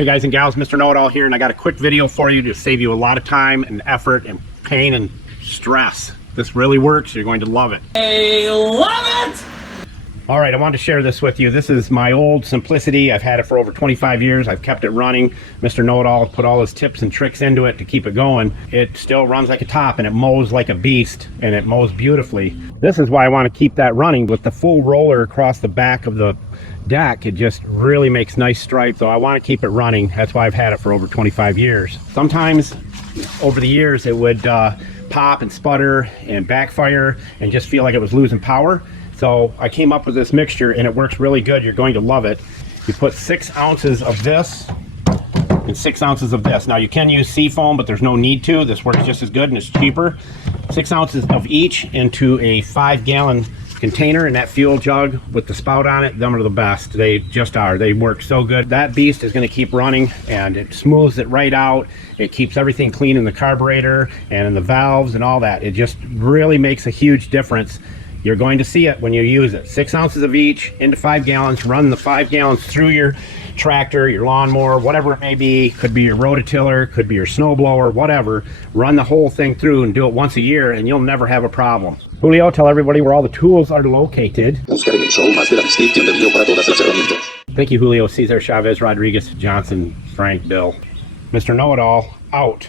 Hey guys and gals, Mr. Know-It-All here, and I got a quick video for you to save you a lot of time and effort and pain and stress. This really works. You're going to love it. I love it! All right, I wanted to share this with you. This is my old Simplicity. I've had it for over 25 years. I've kept it running. Mr. Know-It-All put all his tips and tricks into it to keep it going. It still runs like a top, and it mows like a beast, and it mows beautifully. This is why I want to keep that running with the full roller across the back of the deck. It just really makes nice stripes, so I want to keep it running. That's why I've had it for over 25 years. Sometimes over the years it would pop and sputter and backfire and just feel like it was losing power. So I came up with this mixture, and it works really good. You're going to love it. You put 6 ounces of this and 6 ounces of this. Now you can use seafoam, but there's no need to. This works just as good and it's cheaper. 6 ounces of each into a 5-gallon container, and that fuel jug with the spout on it, them are the best. They just are. They work so good. That beast is going to keep running, and it smooths it right out. It keeps everything clean in the carburetor and in the valves and all that. It just really makes a huge difference. You're going to see it when you use it. 6 ounces of each into 5 gallons. Run the 5 gallons through your tractor, your lawnmower, whatever it may be. Could be your rototiller, could be your snowblower, whatever. Run the whole thing through and do it once a year, and you'll never have a problem. Julio, tell everybody where all the tools are located. Thank you, Julio, Cesar, Chavez, Rodriguez, Johnson, Frank, Bill. Mr. Know-It-All, out.